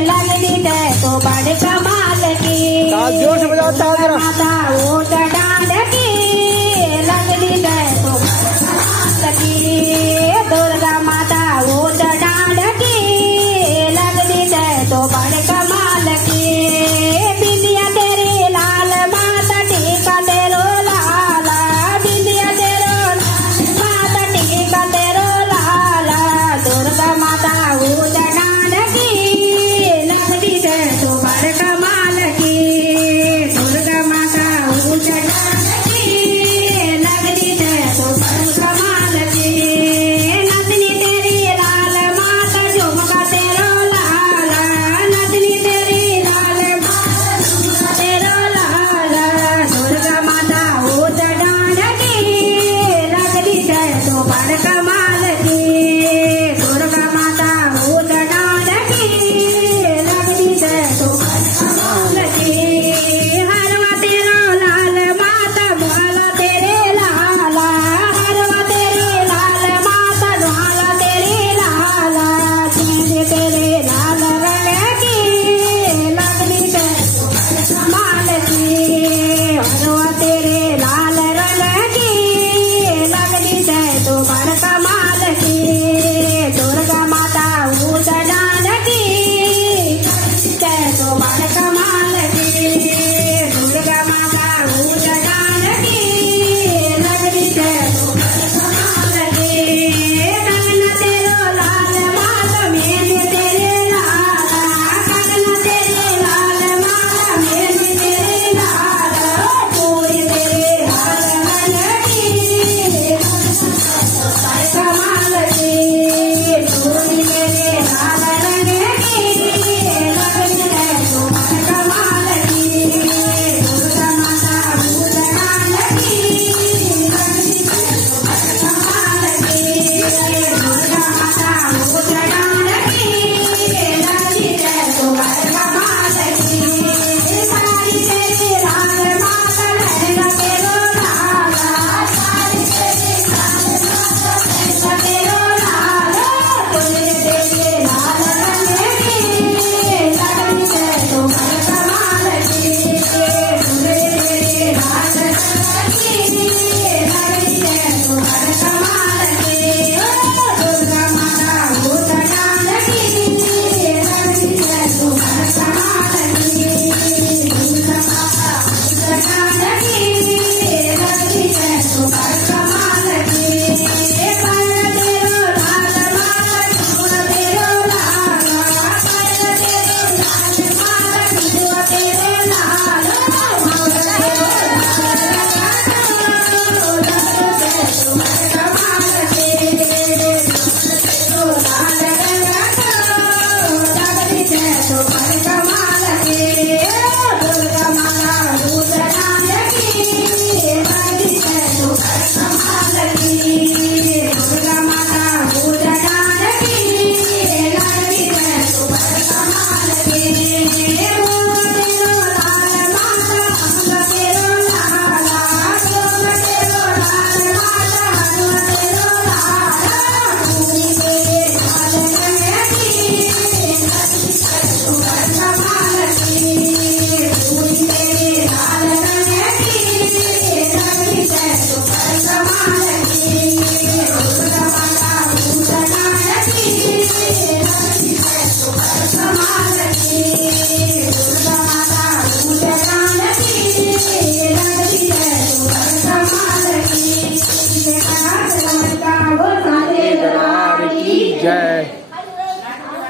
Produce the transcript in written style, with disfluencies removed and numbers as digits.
लगनी है तो बड़े कमाल की, जोर से बजाओ ताल माता वो डांड की, लगनी है तो कमाल की, दुर्गा माता वो डांड की, लगनी है तो बड़े कमाल की, बिंदिया तेरी लाल माता टीका तेरो लाला, बिंदिया तेरो माता टीका तेरो लाला, दुर्गा माता वो डांड की, लगनी है तो बड़े कमाल की, दुर्गा माता वो डांड की, लगनी है तो बड़े कमाल की, नंदनी तेरी लाल माता झुमका तेरो लाला, नंदनी तेरी लाल माता झुमका तेरो लाला, दुर्गा माता वो डांड की, लगनी है तो बड़े कमाल की, दुर्गा माता वो डांड की, लगनी है तो बड़े कमाल की, हरवा तेरो लाल माता भोला तेरे लाला, हरवा तेरे लाल माता भोला तेरे लाला, तेरे लाल रंग की, लगनी है तो बड़े कमाल की, हरवा तेरे लाल रंग की, लगनी है तो बड़े कमाल की, दुर्गा माता वो डांड की, लगनी है तो बड़े कमाल की, दुर्गा माता वो डांड की, लगनी है तो बड़े कमाल की, कंगना तेरो लाल माता मेहंदी तेरे लाला, कंगना तेरे लाल माता मेहंदी तेरे लाला, पूरी तेरे लाल रंग की, बड़े कमाल की, पूरी तेरे लाल रंग की, लगनी है तो बड़े कमाल की, दुर्गा माता वो डांड की, लगनी है तो बड़े कमाल की, दुर्गा माता वो डांड की, लगनी है तो बड़े कमाल की, सारी तेरे लाल माता लहंगा तेरो लाला, सारी तेरे लाल माता लहंगा तेरो लाला, तुझे तेरे लाल रंग की, लगनी है तो बड़े कमाल की, तुझे तेरे लाल रंग की, लगनी है तो बड़े कमाल की, दुर्गा माता वो डांड की, लगनी है तो बड़े कमाल की, दुर्गा माता वो डांड की, लगनी है तो बड़े कमाल की, पायल तेरो लाल माता झुमका तेरो लाला, पायल तेरो लाल माता झुमका तेरो लाला, मंगल तेरो लाल रंग तो बड़े कमाल की, तेरो लाल रंग लगनी है तो बड़े कमाल की, दुर्गा माता वो डांड की, लगनी है तो बड़े कमाल की, दुर्गा माता वो डांड की, लगनी है तो बड़े कमाल की, वो तेरो लाल माता हनुआ तेरो लाला, वो तेरो लाल माता हनुआ तेरो लाला, पूरी तेरे लाल रंग की, लगनी है तो बड़े कमाल की, पूरी तेरे लाल रंग की, लगनी है तो बड़े कमाल की, दुर्गा माता वो डांड की, लगनी है तो बड़े कमाल की।